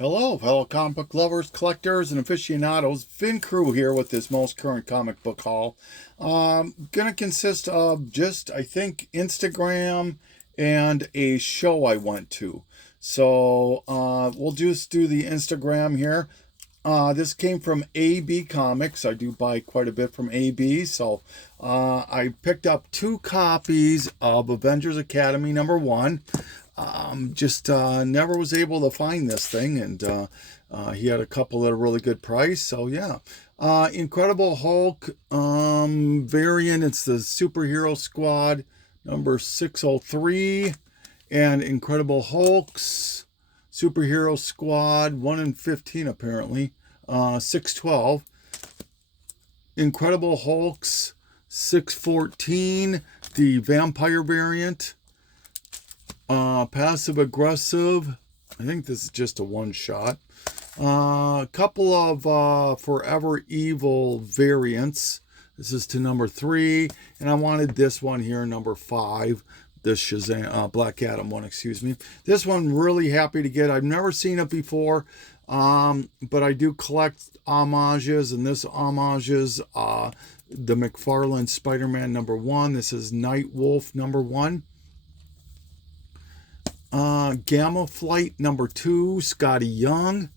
Hello, fellow comic book lovers, collectors, and aficionados. Vin Crew here with this most current comic book haul. Gonna consist of just, I think, Instagram and a show I went to. So we'll just do the Instagram here. This came from AB Comics. I do buy quite a bit from AB, so I picked up 2 copies of Avengers Academy #1. Just never was able to find this thing, and he had a couple at a really good price. So yeah, Incredible Hulk variant. It's the Superhero Squad number 603, and Incredible Hulk's Superhero Squad 1 in 15 apparently, 612. Incredible Hulk's 614, the Vampire variant. Passive Aggressive, I think this is just a one-shot. A couple of Forever Evil variants. This is to number 3, and I wanted this one here, number 5. This Shazam, Black Adam one, excuse me. This one, really happy to get. I've never seen it before, but I do collect homages, and this homage is the McFarlane Spider-Man #1. This is Night Wolf #1. Gamma Flight #2, Scotty Young.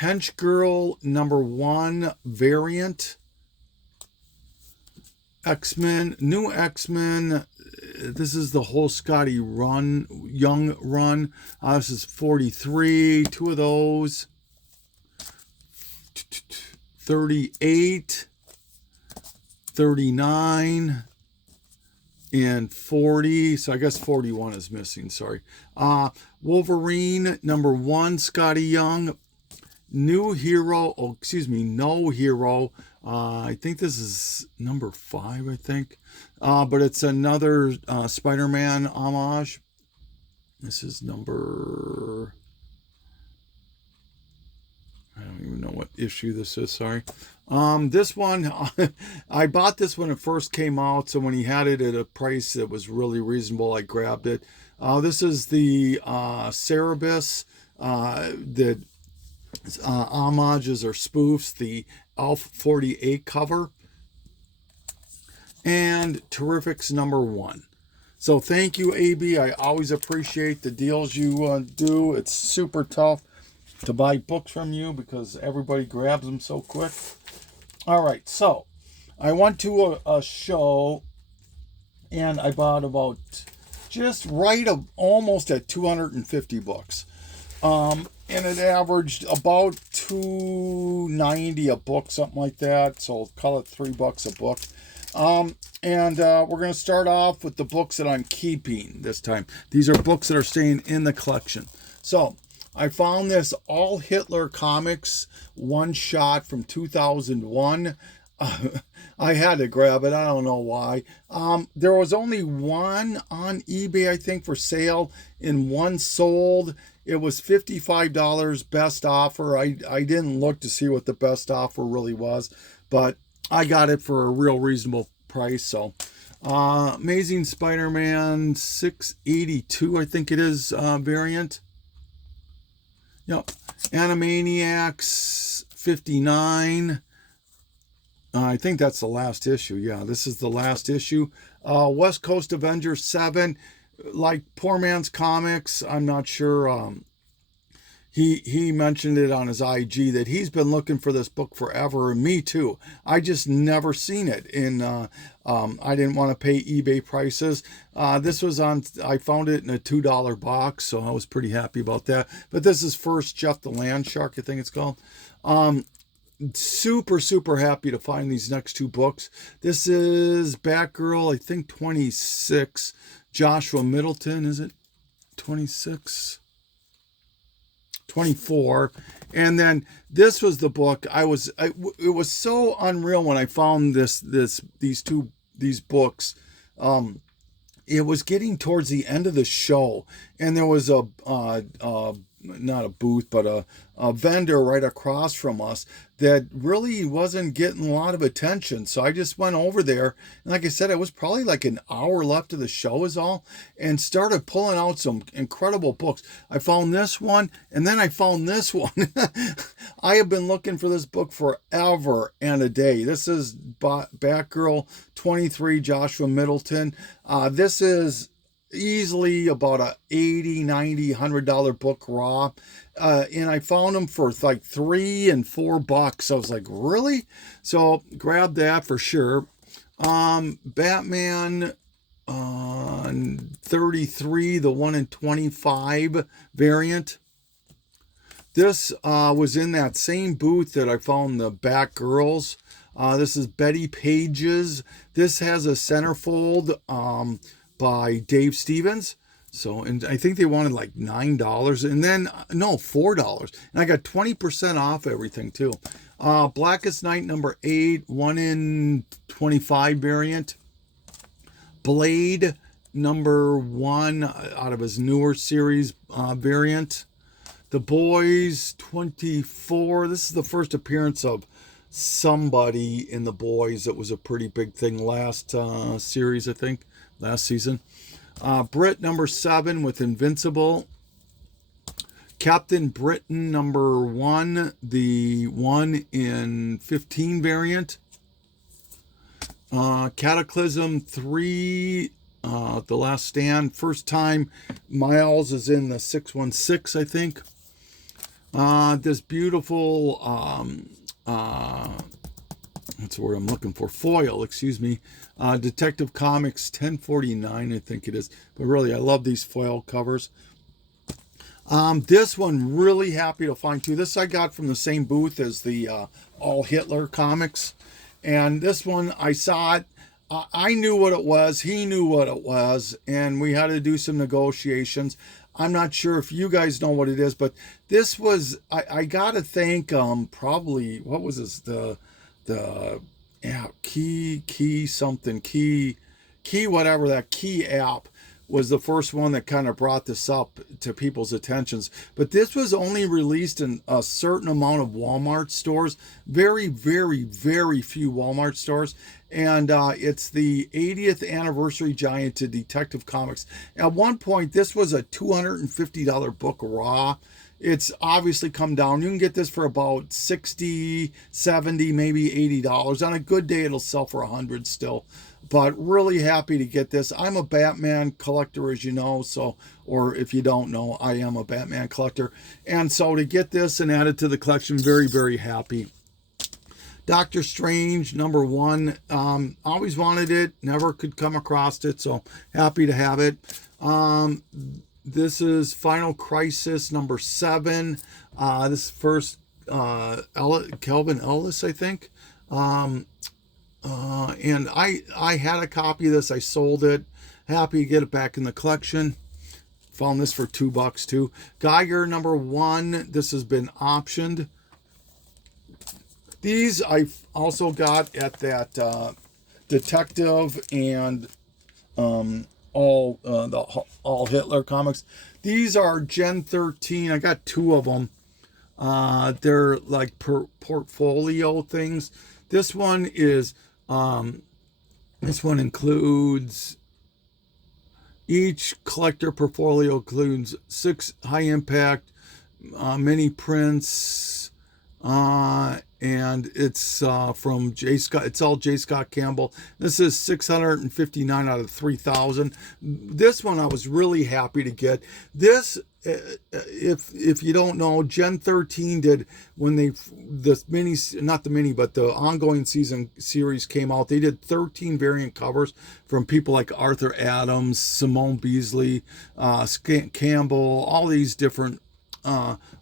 Hench Girl #1 variant. X-Men, new X-Men. This is the whole Scotty Young run. This is 43, 2 of those. 38, 39. And 40, so I guess 41 is missing, sorry. Wolverine #1, Scotty Young. New Hero, No Hero. I think this is number 5, I think. But it's another Spider-Man homage. This is number... I don't even know what issue this is, sorry. This one, I bought this when it first came out, so when he had it at a price that was really reasonable, I grabbed it. This is the Cerebus, the homages or spoofs, the Alpha 48 cover, and Terrifics #1. So thank you, AB. I always appreciate the deals you do. It's super tough to buy books from you because everybody grabs them so quick. All right, so I went to a show and I bought about just right of almost at 250 books. And it averaged about $2.90 a book, something like that. So I'll call it $3 a book. And we're going to start off with the books that I'm keeping this time. These are books that are staying in the collection. So I found this All Hitler Comics one-shot from 2001. I had to grab it. I don't know why. There was only one on eBay, I think, for sale, and one sold. It was $55 best offer. I didn't look to see what the best offer really was, but I got it for a real reasonable price. So Amazing Spider-Man 682, I think it is, variant. Yep. Animaniacs 59. I think that's the last issue. Yeah, this is the last issue. West Coast Avengers 7. Like Poor Man's Comics, I'm not sure. He mentioned it on his IG that he's been looking for this book forever, and me too. I just never seen it, and I didn't want to pay eBay prices. This was on, I found it in a $2 box, so I was pretty happy about that. But this is First Jeff the Land Shark, I think it's called. Super happy to find these next 2 books. This is Batgirl, I think 26. Joshua Middleton, is it 26? 24. And then this was the book it was so unreal when I found these books. It was getting towards the end of the show, and there was a not a booth, but a vendor right across from us that really wasn't getting a lot of attention. So I just went over there. And like I said, it was probably like an hour left of the show is all, and started pulling out some incredible books. I found this one, and then I found this one. I have been looking for this book forever and a day. This is Batgirl 23, Joshua Middleton. This is easily about a $80, $90, $100 book raw. And I found them for like $3 and $4. I was like, really? So grab that for sure. Batman 33, the 1 in 25 variant. This was in that same booth that I found the Batgirls. This is Betty Page's. This has a centerfold by Dave Stevens. So, and I think they wanted like $9, and then no, $4, and I got 20% off everything too. Blackest Night number 8, 1 in 25 variant. Blade number 1 out of his newer series variant. The Boys 24. This is the first appearance of somebody in The Boys. It was a pretty big thing last series, I think. Last season. Brit number 7 with Invincible. Captain Britain number 1, the 1 in 15 variant. Cataclysm 3, The Last Stand. First time Miles is in the 616, I think. This beautiful that's the word I'm looking for. Foil, excuse me. Detective Comics 1049, I think it is. But really, I love these foil covers. This one, really happy to find too. This I got from the same booth as the All Hitler comics. And this one, I saw it. I knew what it was. He knew what it was. And we had to do some negotiations. I'm not sure if you guys know what it is, but this was, I got to thank probably, what was this? Key whatever, that Key app was the first one that kind of brought this up to people's attentions. But this was only released in a certain amount of Walmart stores, very, very, very few Walmart stores. And it's the 80th anniversary giant to Detective Comics. At one point, this was a $250 book raw. It's obviously come down. You can get this for about $60, $70, maybe $80. On a good day, it'll sell for $100 still. But really happy to get this. I'm a Batman collector, as you know. So, or if you don't know, I am a Batman collector. And so to get this and add it to the collection, very, very happy. Doctor Strange, number 1. Always wanted it. Never could come across it. So happy to have it. This is Final Crisis number 7. This is first Kelvin Ellis, I think. And I had a copy of this. I sold it. Happy to get it back in the collection. Found this for $2 too. Geiger number 1. This has been optioned. These I also got at that Detective and all Hitler comics. These are Gen 13. I got 2 of them. They're like portfolio things. This one is this one includes, each collector portfolio includes 6 high impact mini prints, and it's from J. Scott. It's all J. Scott Campbell. This is 659 out of 3,000. This one I was really happy to get. This, if you don't know, Gen 13 did, when the ongoing season series came out, they did 13 variant covers from people like Arthur Adams, Simone Beasley, Campbell, all these different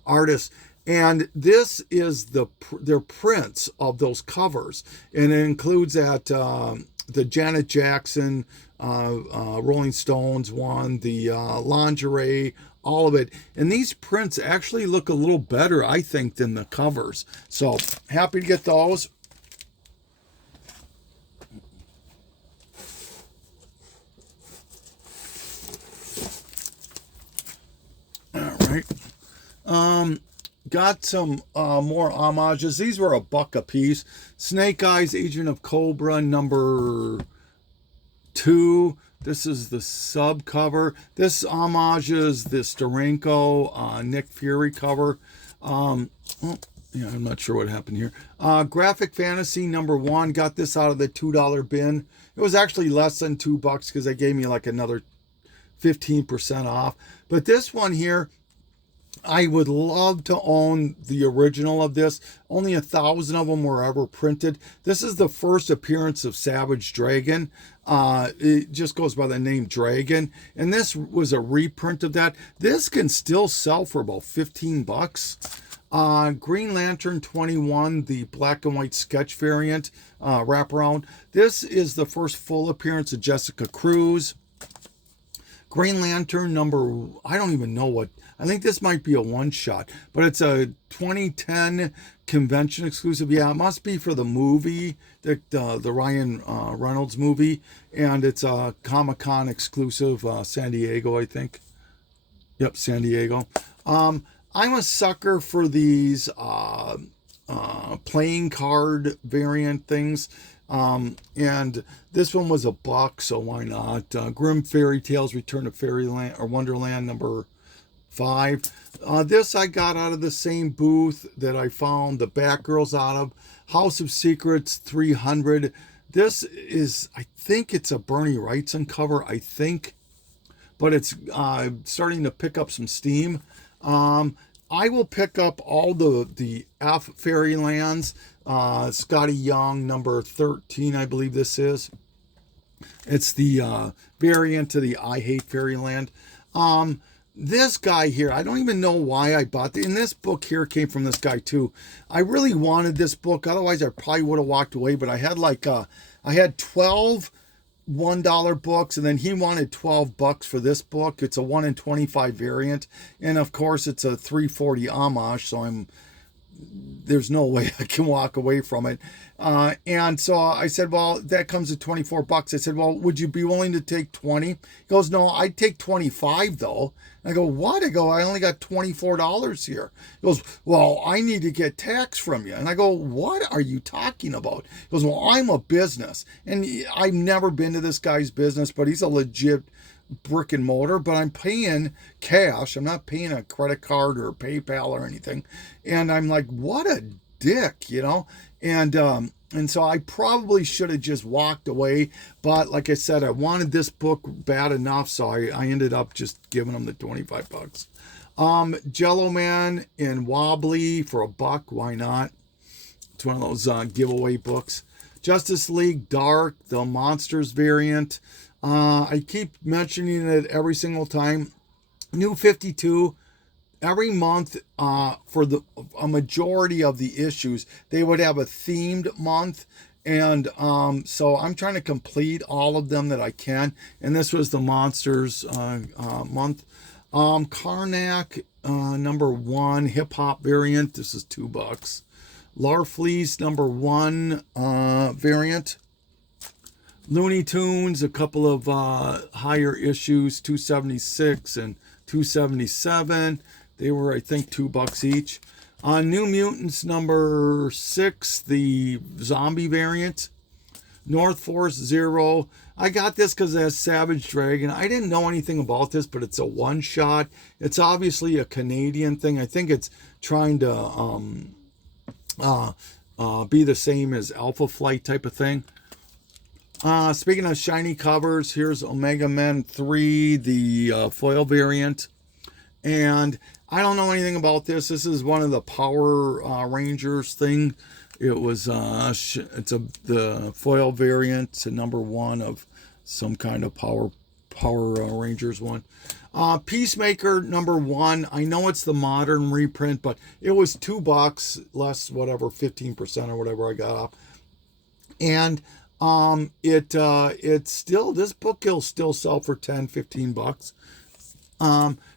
artists. And this is their prints of those covers, and it includes that the Janet Jackson, Rolling Stones one, the lingerie, all of it. And these prints actually look a little better, I think, than the covers. So happy to get those. All right. Got some more homages. These were $1 a piece. Snake Eyes, Agent of Cobra, number 2. This is the sub cover. This homages the Steranko Nick Fury cover. Oh, yeah, I'm not sure what happened here. Graphic Fantasy number 1. Got this out of the $2 bin. It was actually less than $2 because they gave me like another 15% off. But this one here, I would love to own the original of this. Only 1,000 of them were ever printed. This is the first appearance of Savage Dragon. It just goes by the name Dragon. And this was a reprint of that. This can still sell for about $15. Green Lantern 21, the black and white sketch variant wraparound. This is the first full appearance of Jessica Cruz. Green Lantern number, I don't even know what, I think this might be a one-shot, but it's a 2010 convention exclusive. Yeah, it must be for the movie, the Ryan Reynolds movie, and it's a Comic-Con exclusive, San Diego, I think. Yep, San Diego. I'm a sucker for these playing card variant things. And this one was $1, so why not? Grimm Fairy Tales Return to Fairyland or Wonderland number 5. This I got out of the same booth that I found the Batgirls out of. House of Secrets 300. This is, I think it's a Bernie Wrightson cover, I think. But it's starting to pick up some steam. I will pick up all the F Fairylands. Scotty Young, number 13, I believe this is. It's the variant to the I Hate Fairyland. This guy here, I don't even know why I bought it. And this book here came from this guy too. I really wanted this book. Otherwise, I probably would have walked away. But I had I had 12 $1 books, and then he wanted $12 for this book. It's a 1 in 25 variant. And of course, it's a 340 homage. So there's no way I can walk away from it. And so I said, well, that comes at $24. I said, well, would you be willing to take 20? He goes, no, I'd take 25 though. And I go, what? I go, I only got $24 here. He goes, well, I need to get tax from you. And I go, what are you talking about? He goes, well, I'm a business. And I've never been to this guy's business, but he's a legit brick and mortar, but I'm paying cash. I'm not paying a credit card or PayPal or anything. And I'm like, what a dick, you know? And so I probably should have just walked away. But like I said, I wanted this book bad enough, so I ended up just giving him the $25. Jello Man and Wobbly for $1. Why not? It's one of those giveaway books. Justice League Dark, the Monsters variant. I keep mentioning it every single time. New 52. Every month, for a majority of the issues, they would have a themed month. And so I'm trying to complete all of them that I can. And this was the Monsters month. Karnak, number 1, hip hop variant. This is $2. Larfleeze, number 1 variant. Looney Tunes, a couple of higher issues, 276 and 277. They were, I think, $2 each. New Mutants number 6, the zombie variant. North Force Zero. I got this because it has Savage Dragon. I didn't know anything about this, but it's a one-shot. It's obviously a Canadian thing. I think it's trying to be the same as Alpha Flight type of thing. Speaking of shiny covers, here's Omega Men 3, the foil variant. And I don't know anything about this. This is one of the Power Rangers thing. It was the foil variant to number 1 of some kind of Power Rangers one. Peacemaker number 1. I know it's the modern reprint, but it was $2 less, whatever, 15% or whatever I got off. And it's still, this book will still sell for $10-15.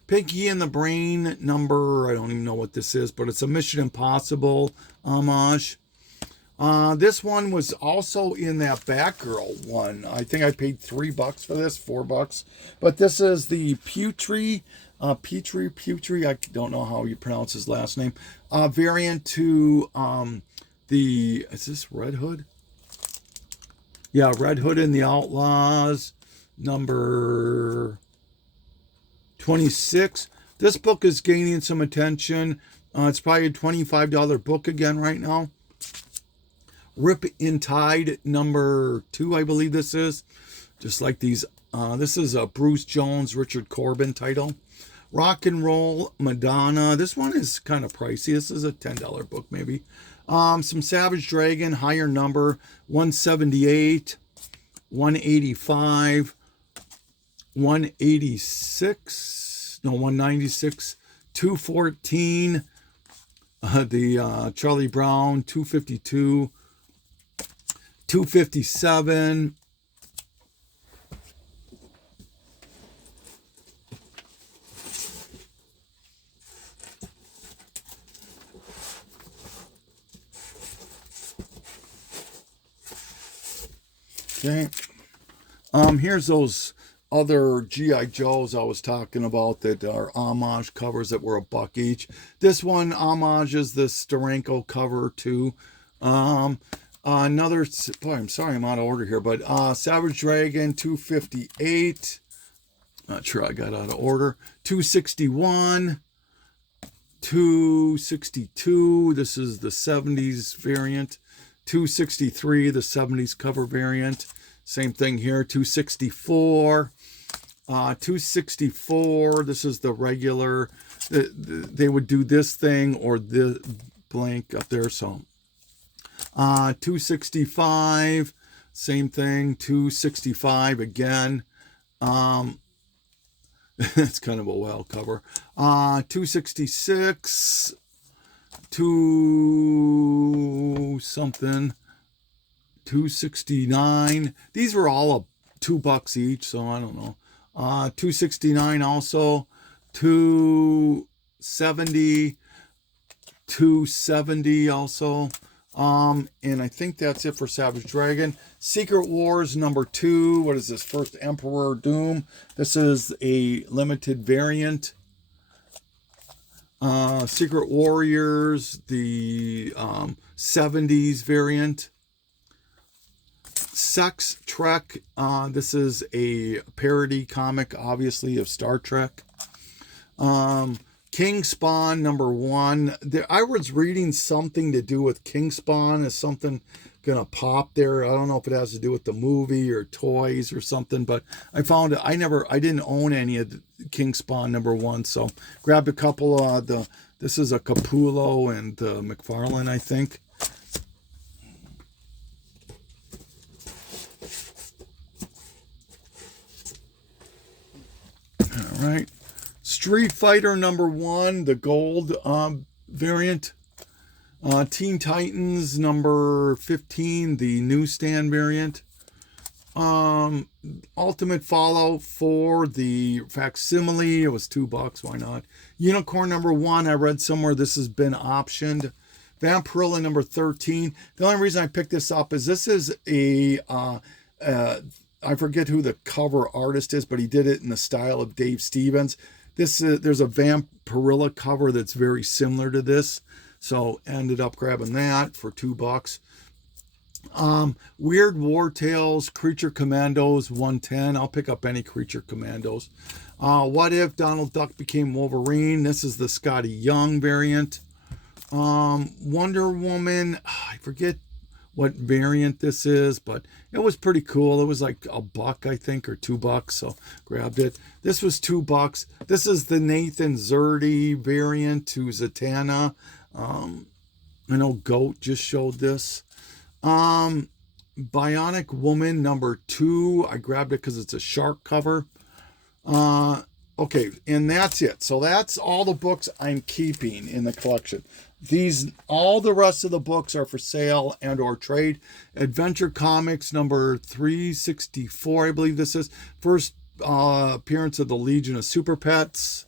Pinky and the Brain number, I don't even know what this is, but it's a Mission Impossible homage. This one was also in that Batgirl one. I think I paid $3 for this, $4. But this is the Putri Petrie, I don't know how you pronounce his last name. Variant to is this Red Hood? Yeah, Red Hood and the Outlaws, number 26. This book is gaining some attention. It's probably a $25 book again right now. Rip in Tide, number 2, I believe this is. Just like these. This is a Bruce Jones, Richard Corbin title. Rock and Roll Madonna. This one is kind of pricey. This is a $10 book maybe. Some Savage Dragon, higher number, 178, 185, 186, no, 196, 214, the Charlie Brown, 252, 257, okay. Here's those other G.I. Joes I was talking about that are homage covers that were $1 each. This one homages the Steranko cover too. Another, boy, I'm sorry I'm out of order here, but Savage Dragon, 258. Not sure I got out of order. 261. 262. This is the 70s variant. 263, the 70s cover variant. Same thing here. 264. 264. This is the regular. They would do this thing or the blank up there. So 265. Same thing. 265 again. It's kind of a wild cover. 266. 2 something. 269. These were all $2 each, so I don't know. 269 also. 270. 270 also. And I think that's it for Savage Dragon. Secret Wars number 2. What is this? First Emperor Doom. This is a limited variant. Secret Warriors, the 70s variant. Sex Trek. This is a parody comic, obviously, of Star Trek. King Spawn number 1. I was reading something to do with King Spawn. Is something gonna pop there? I don't know if it has to do with the movie or toys or something, but I found it. I didn't own any of the King Spawn number 1, so grabbed a couple of this is a Capullo and McFarlane, I think. All right. Street Fighter number 1, the gold variant. Teen Titans number 15, the newsstand variant. Ultimate Fallout 4, the facsimile. It was $2. Why not? Unicorn number 1. I read somewhere this has been optioned. Vampirilla number 13. The only reason I picked this up is this is a I forget who the cover artist is, but he did it in the style of Dave Stevens. There's a Vampirilla cover that's very similar to this, so ended up grabbing that for $2. Weird War Tales, Creature Commandos, 110. I'll pick up any Creature Commandos. What If Donald Duck Became Wolverine? This is the Scotty Young variant. Wonder Woman, I forget what variant this is, but it was pretty cool. It was like $1, I think, or $2, so grabbed it. This was $2. This is the Nathan Zerdy variant to Zatanna. I know Goat just showed this. Bionic Woman number 2. I grabbed it because it's a shark cover. Okay, and that's it. So that's all the books I'm keeping in the collection. All the rest of the books are for sale and or trade. Adventure Comics number 364, I believe this is. First appearance of the Legion of Super Pets.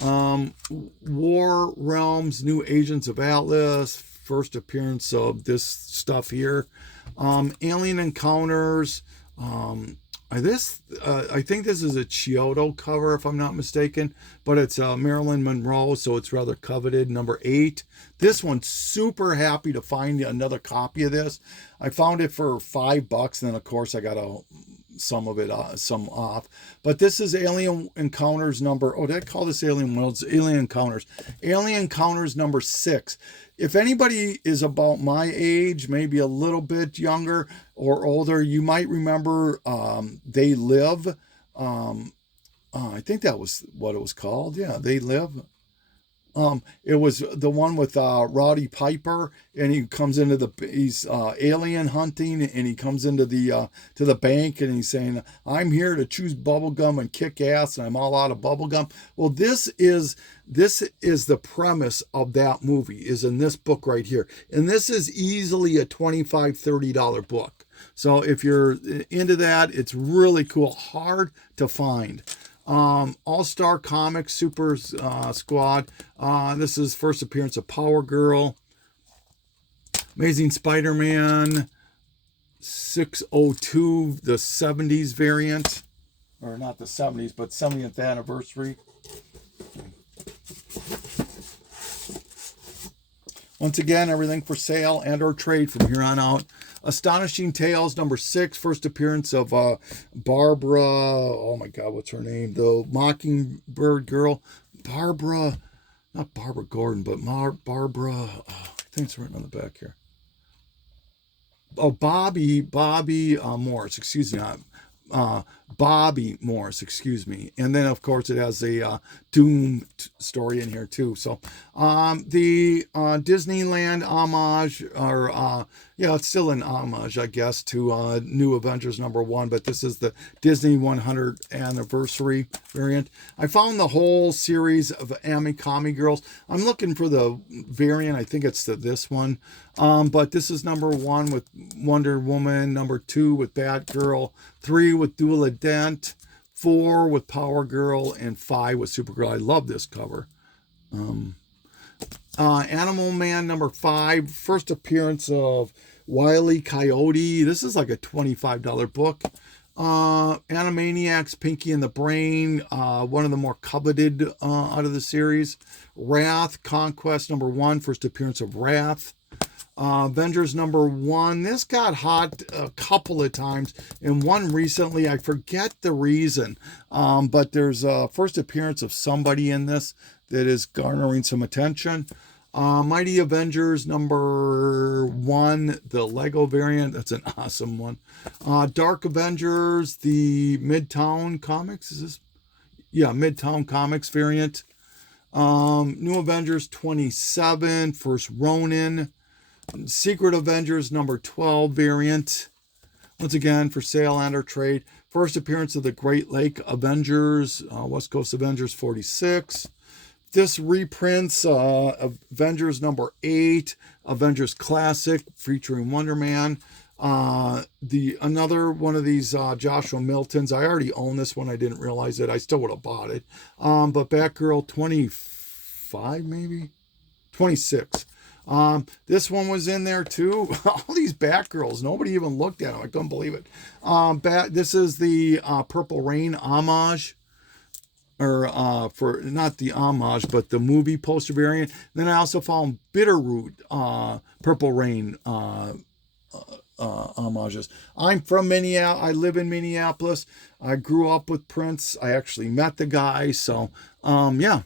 War Realms, New Agents of Atlas. First appearance of this stuff here. Alien Encounters. I think this is a Chiodo cover, if I'm not mistaken, but it's Marilyn Monroe, so it's rather coveted. Number 8. This one's super happy to find another copy of this. I found it for $5, and then of course I got some of it, some off. But this is Alien Encounters number. Oh, did I call this Alien Worlds? Alien Encounters. Alien Encounters number 6. If anybody is about my age, maybe a little bit younger or older, you might remember They Live. I think that was what it was called. Yeah, They Live. It was the one with Roddy Piper, and he comes into he's alien hunting, and he comes into the to the bank, and he's saying, "I'm here to choose bubblegum and kick ass, and I'm all out of bubblegum." Well, this is the premise of that movie, is in this book right here, and this is easily a $25-$30 book. So if you're into that, it's really cool. Hard to find. All-Star Comics Super Squad. This is first appearance of Power Girl. Amazing Spider-Man 602, the 70s variant. Or not the 70s, but 70th anniversary. Once again, everything for sale and or trade from here on out. Astonishing Tales number 6, first appearance of Barbara. Oh my God, what's her name? The Mockingbird Girl, Barbara, not Barbara Gordon, but Barbara. Oh, I think it's written on the back here. Oh, Bobby Morris. Excuse me. Bobby Morris, excuse me. And then, of course, it has a Doom story in here, too. So, the Disneyland homage, or, yeah, it's still an homage, I guess, to New Avengers number 1, but this is the Disney 100th anniversary variant. I found the whole series of Amikami Girls. I'm looking for the variant. I think it's this one. But this is number 1 with Wonder Woman, number 2 with Batgirl, 3 with Duela Dent, 4 with Power Girl, and 5 with Supergirl. I love this cover. Animal Man number 5, first appearance of Wile E. Coyote. This is like a $25 book. Animaniacs, Pinky and the Brain, one of the more coveted out of the series. Wrath, Conquest number 1, first appearance of Wrath. Avengers number 1. This got hot a couple of times, and one recently. I forget the reason, but there's a first appearance of somebody in this that is garnering some attention. Mighty Avengers number 1, the Lego variant. That's an awesome one. Dark Avengers, the Midtown Comics. Is this? Yeah, Midtown Comics variant. New Avengers 27, First Ronin. Secret Avengers number 12 variant. Once again, for sale and or trade. First appearance of the Great Lake Avengers, West Coast Avengers 46. This reprints Avengers number 8, Avengers Classic featuring Wonder Man. Another one of these Joshua Miltons. I already own this one. I didn't realize it. I still would have bought it. But Batgirl 25, maybe 26. This one was in there too. All these Batgirls, nobody even looked at them. I couldn't believe it. This is the Purple Rain homage, or for not the homage, but the movie poster variant. Then I also found Bitterroot Purple Rain homages. I'm from Minneapolis. I live in Minneapolis. I grew up with Prince. I actually met the guy. So, yeah.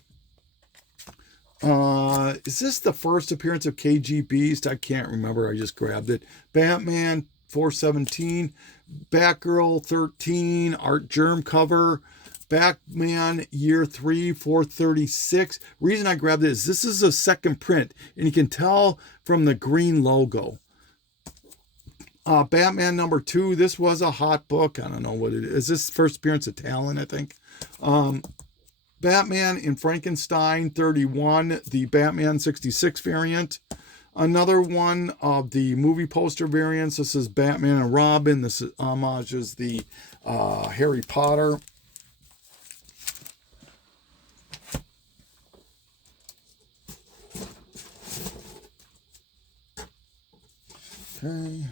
Is this the first appearance of KG Beast? I can't remember. I just grabbed it. Batman 417, Batgirl 13, Art Germ cover, Batman Year 3 436. Reason I grabbed it is this is a second print, and you can tell from the green logo. Batman number 2. This was a hot book. I don't know what it is. This first appearance of Talon, I think. Batman in Frankenstein 31, the Batman 66 variant. Another one of the movie poster variants. This is Batman and Robin. This is homages the Harry Potter. Okay.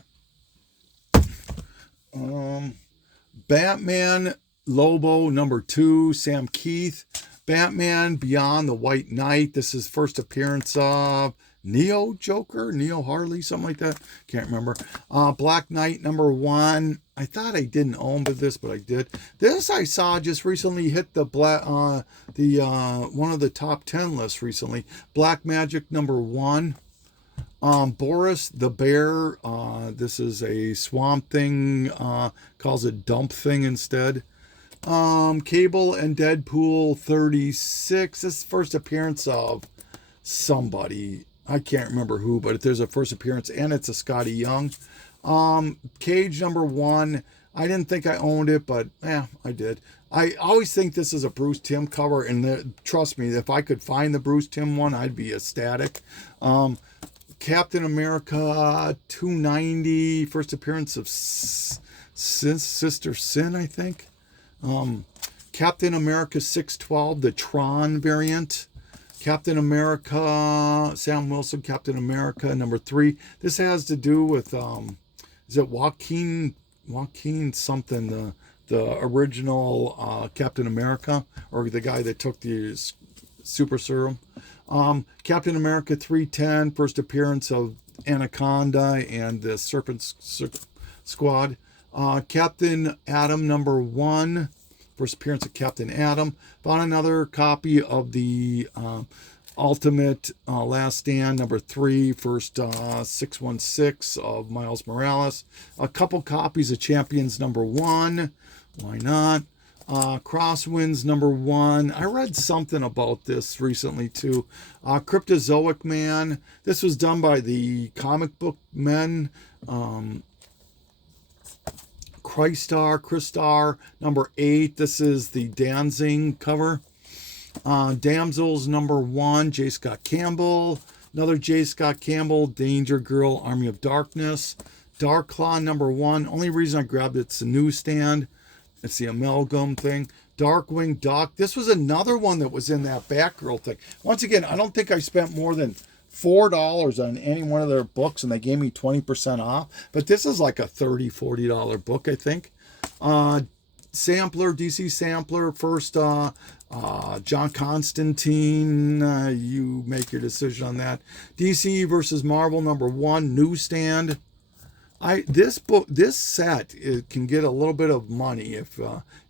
Batman Lobo number 2, Sam Keith. Batman Beyond the White Knight. This is first appearance of Neo Harley, something like that. Can't remember. Black Knight number 1. I thought I didn't own this, but I did. This I saw just recently hit the one of the top 10 lists recently. Black Magic number 1. Boris the Bear. This is a Swamp Thing. Calls it Dump Thing instead. Cable and Deadpool 36. This is first appearance of somebody. I can't remember who, but there's a first appearance, and it's a Scotty Young. Cage number 1. I didn't think I owned it, but I did. I always think this is a Bruce Timm cover, and trust me, if I could find the Bruce Timm one, I'd be ecstatic. Captain America 290, first appearance of Sister Sin, I think. Captain America 612, the Tron variant. Captain America, Sam Wilson, Captain America number 3. This has to do with, is it Joaquin something, the original Captain America, or the guy that took the super serum. Captain America 310, first appearance of Anaconda and the Serpent Squad. Captain Atom number 1, first appearance of Captain Atom. Found another copy of the Ultimate Last Stand number 3, first 616 of Miles Morales. A couple copies of Champions number 1. Why not? Crosswinds number 1. I read something about this recently too. Cryptozoic Man. This was done by the Comic Book Men. Christar number 8. This is the Danzig cover. Damsels number 1. J. Scott Campbell. Another J. Scott Campbell. Danger Girl, Army of Darkness. Dark Claw number 1. Only reason I grabbed it's a newsstand. It's the amalgam thing. Darkwing Duck. This was another one that was in that Batgirl thing. Once again, I don't think I spent more than $4 on any one of their books, and they gave me 20% off. But this is like a $30, $40 book, I think. Sampler, DC Sampler, first John Constantine. You make your decision on that. DC versus Marvel number 1, newsstand. This set, it can get a little bit of money if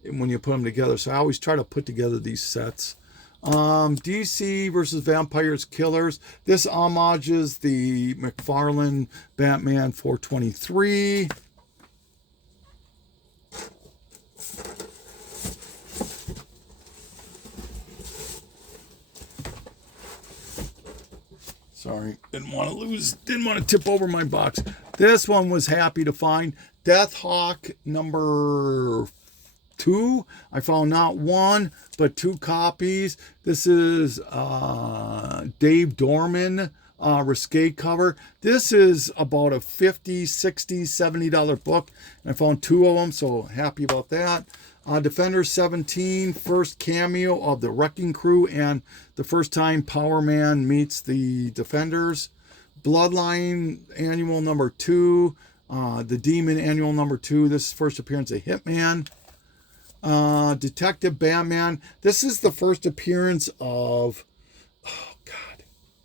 when you put them together. So I always try to put together these sets. DC versus Vampires Killers. This homages the McFarlane Batman 423. Sorry, didn't want to tip over my box. This one was happy to find. Deathhawk number 2. I found not 1, but 2 copies. This is Dave Dorman risque cover. This is about a $50, $60, $70 book. And I found 2 of them, so happy about that. Defenders 17, first cameo of the Wrecking Crew and the first time Power Man meets the Defenders. Bloodline Annual number 2, the Demon Annual number 2. This is first appearance of Hitman. Detective Batman. This is the first appearance of,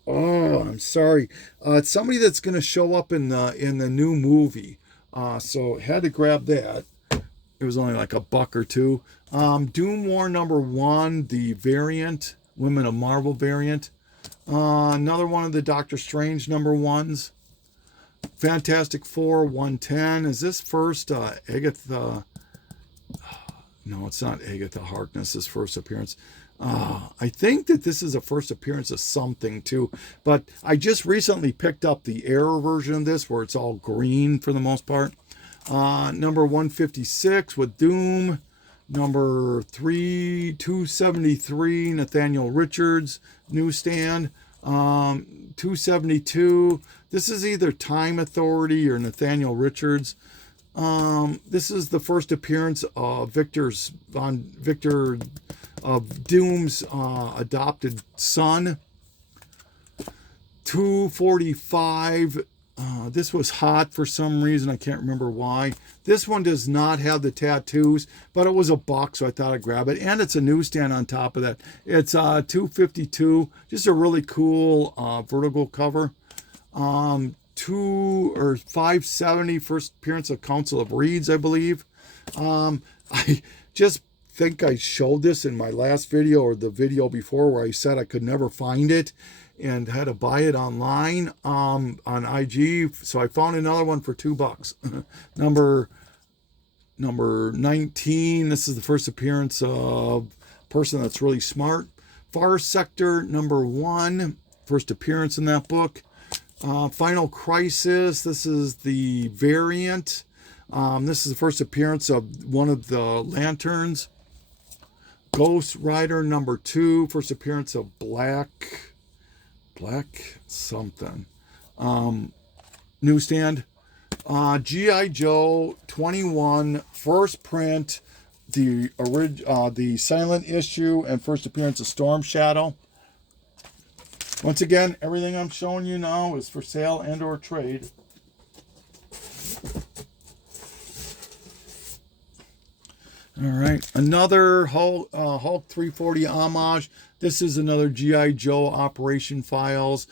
I'm sorry. It's somebody that's going to show up in the new movie. So had to grab that. It was only like $1 or $2. Doom War number 1, the variant, Women of Marvel variant. Another one of the Doctor Strange number 1s. Fantastic Four 110. Is this first Agatha? No, it's not Agatha Harkness's first appearance. I think that this is a first appearance of something too. But I just recently picked up the Error version of this where it's all green for the most part. Number 156 with Doom. Number 273, Nathaniel Richards, newsstand. 272. This is either Time Authority or Nathaniel Richards. This is the first appearance of Victor of Doom's adopted son. 245. This was hot for some reason. I can't remember why. This one does not have the tattoos, but it was a box, so I thought I'd grab it. And it's a newsstand on top of that. It's $252. Just a really cool Vertigo cover. $570. First appearance of Council of Reeds, I believe. I just think I showed this in my last video or the video before where I said I could never find it and had to buy it online on IG. So I found another one for $2. number 19. This is the first appearance of a person that's really smart. Far Sector number 1. First appearance in that book. Final Crisis. This is the variant. This is the first appearance of one of the lanterns. Ghost Rider number 2. First appearance of Black something. Newsstand. G.I. Joe 21. First print. The silent issue and first appearance of Storm Shadow. Once again, everything I'm showing you now is for sale and or trade. All right, another Hulk 340 homage. This is another G.I. Joe Operation Files.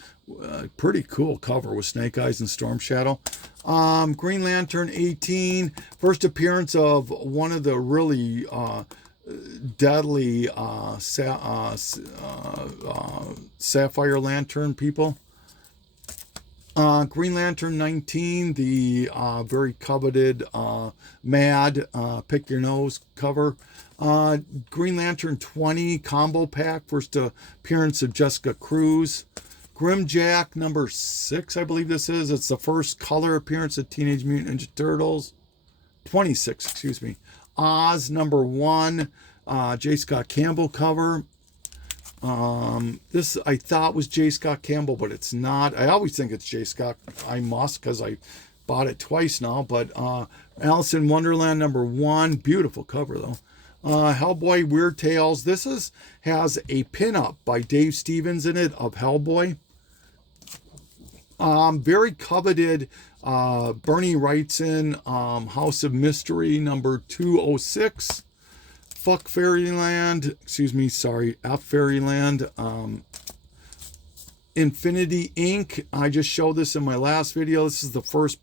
Pretty cool cover with Snake Eyes and Storm Shadow. Green Lantern 18. First appearance of one of the really deadly Sapphire Lantern people. Green Lantern 19, the very coveted Mad Pick Your Nose cover. Green Lantern 20 combo pack, first appearance of Jessica Cruz. Grimjack number 6, I believe this is. It's the first color appearance of Teenage Mutant Ninja Turtles. 26, excuse me. Oz number 1, J. Scott Campbell cover. This I thought was J. Scott Campbell, but it's not. I always think it's J. Scott. I must, because I bought it twice now. But Alice in Wonderland number 1, beautiful cover though. Hellboy Weird Tales. This has a pinup by Dave Stevens in it of Hellboy. Very coveted Bernie Wrightson House of Mystery number 206. Fuck Fairyland, excuse me, sorry, F Fairyland. Infinity Inc. I just showed this in my last video. This is the first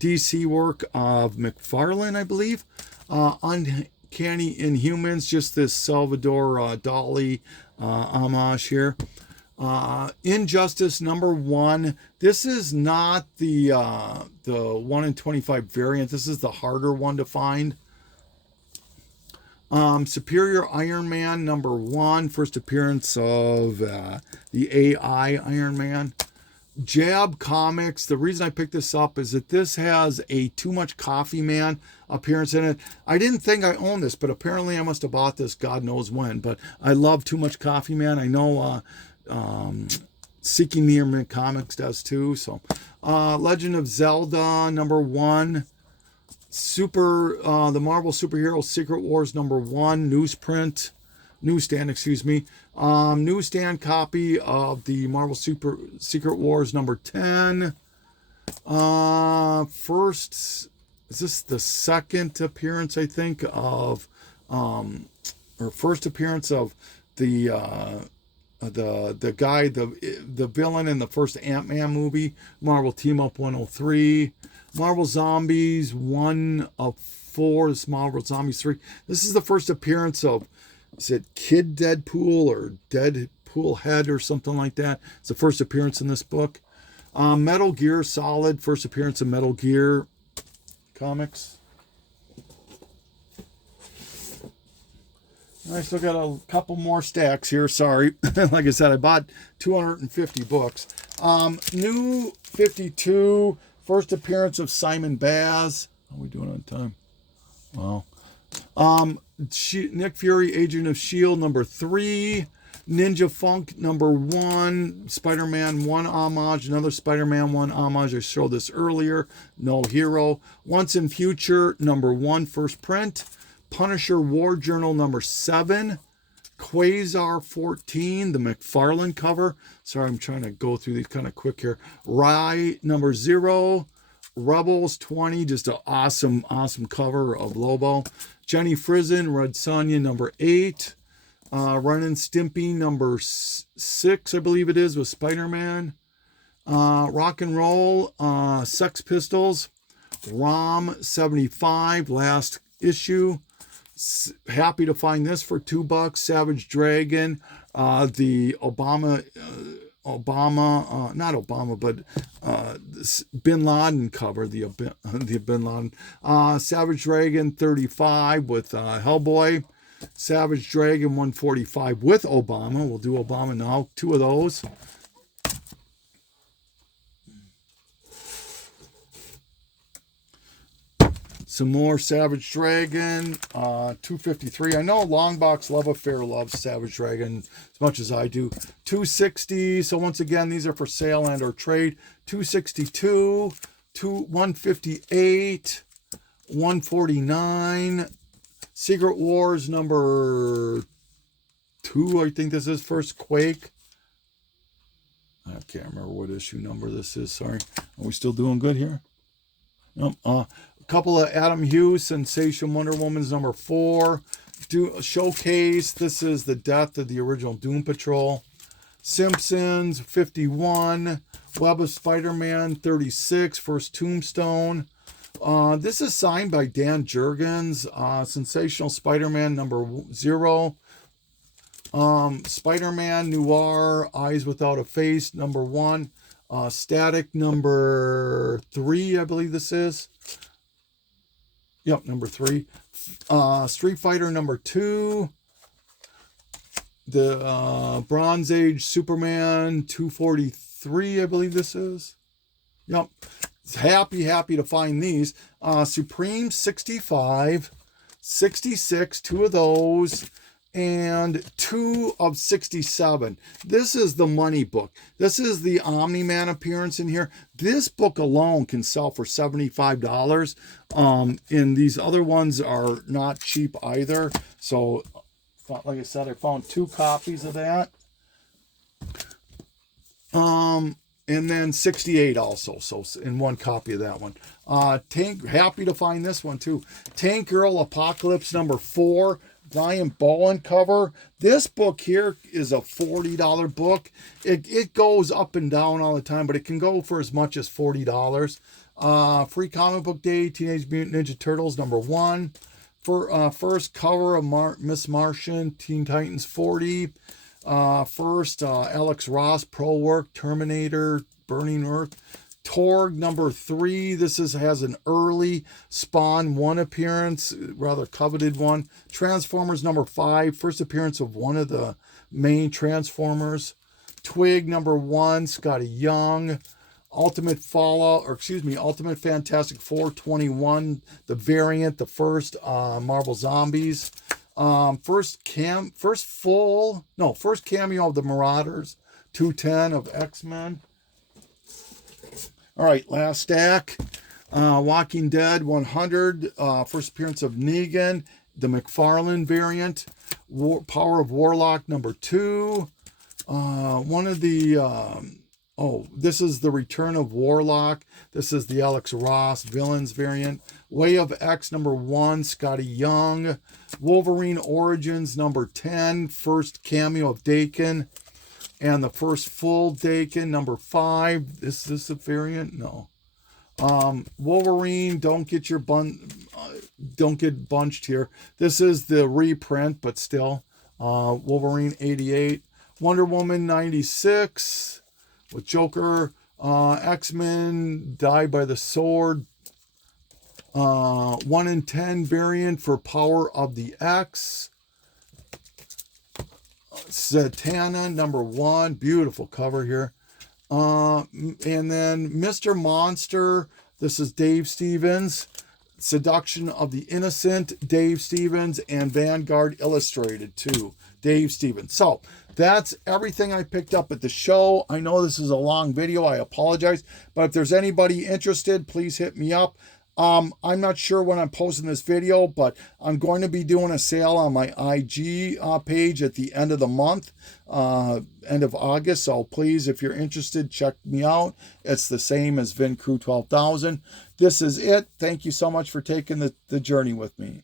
DC work of McFarlane, I believe. Uncanny Inhumans, just this Salvador Dali homage here. Injustice number 1. This is not the 1 in 25 variant. This is the harder one to find. Superior Iron Man number 1, first appearance of the AI Iron Man. Jab Comics. The reason I picked this up is that this has a Too Much Coffee Man appearance in it. I didn't think I owned this, but apparently I must have bought this God knows when. But I love Too Much Coffee Man. I know Seeking Nearman Comics does too. So Legend of Zelda number 1. The Marvel Superhero Secret Wars number 1 newsstand, excuse me. Newsstand copy of the Marvel Secret Wars number 10. First, is this the second appearance, I think, of or first appearance of the guy, the villain in the first Ant-Man movie, Marvel Team Up 103. Marvel Zombies 1 of 4. This is Marvel Zombies 3. This is the first appearance of, is it Kid Deadpool or Deadpool Head or something like that? It's the first appearance in this book. Metal Gear Solid, first appearance of Metal Gear comics. I still got a couple more stacks here. Sorry. Like I said, I bought 250 books. New 52. First appearance of Simon Baz. How are we doing on time? Wow. Nick Fury, Agent of S.H.I.E.L.D. number 3. Ninja Funk number 1. Spider-Man 1 homage. Another Spider-Man 1 homage. I showed this earlier. No Hero. Once in Future number 1. First print. Punisher War Journal number 7. Quasar 14, the McFarlane cover. Sorry, I'm trying to go through these kind of quick here. Rye number 0. Rebels 20, just an awesome cover of Lobo. Jenny Frison, Red Sonja number 8. Ren and Stimpy number 6, I believe it is, with Spider-Man. Rock and Roll, Sex Pistols, ROM 75, last issue. Happy to find this for $2. Savage Dragon, the Bin Laden cover, the Bin Laden. Savage Dragon 35 with Hellboy. Savage Dragon 145 with Obama. We'll do Obama now. 2 of those. Some more Savage Dragon, 253. I know Longbox Love Affair loves Savage Dragon as much as I do. 260. So once again, these are for sale and or trade. 262, 158, 149. Secret Wars number 2, I think this is. First Quake. I can't remember what issue number this is. Sorry. Are we still doing good here? Nope. Couple of Adam Hughes, Sensation Wonder Woman's number 4. Showcase. This is the death of the original Doom Patrol. Simpsons 51. Web of Spider-Man 36. First Tombstone. This is signed by Dan Jurgens. Sensational Spider-Man number 0. Spider-Man Noir Eyes Without a Face number 1. Static number 3, I believe this is. Yep, number 3. Street Fighter number 2. The Bronze Age Superman 243, I believe this is. Yep. Happy to find these. Supreme 65, 66, 2 of those, and 2 of 67. This is the money book. This is the Omni-Man appearance in here. This book alone can sell for $75. And these other ones are not cheap either. So, like I said, I found 2 copies of that. And then 68 also. So, in 1 copy of that one. Happy to find this one too. Tank Girl Apocalypse number 4. Brian Bowen cover. This book here is a $40 book. It goes up and down all the time, but it can go for as much as $40. Free Comic Book Day, Teenage Mutant Ninja Turtles number 1. For first cover of Miss Martian, Teen Titans 40. First Alex Ross Pro Work, Terminator, Burning Earth. Torg number 3. This has an early Spawn 1 appearance, rather coveted one. Transformers number 5. First appearance of one of the main Transformers. Twig number 1. Scotty Young. Ultimate Fantastic Four 21. The variant, the first Marvel Zombies. First cameo of the Marauders. 210 of X-Men. All right, last stack. Walking Dead 100. First appearance of Negan. The McFarlane variant. Power of Warlock number 2. One of the... this is the Return of Warlock. This is the Alex Ross Villains variant. Way of X number 1. Scotty Young. Wolverine Origins number 10. First cameo of Daken. And the first full Daken, number 5. Is this a variant? No. Wolverine, don't get bunched here. This is the reprint, but still. Wolverine 88. Wonder Woman 96. With Joker. X-Men, Die by the Sword. 1 in 10 variant for Power of the X. Zatanna number 1, beautiful cover here. And then Mr. Monster, this is Dave Stevens. Seduction of the Innocent, Dave Stevens, and Vanguard Illustrated too, Dave Stevens. So that's everything I picked up at the show. I know this is a long video, I apologize, but if there's anybody interested, please hit me up. I'm not sure when I'm posting this video, but I'm going to be doing a sale on my IG page at the end of the month, end of August. So please, if you're interested, check me out. It's the same as VinCrew 12,000. This is it. Thank you so much for taking the journey with me.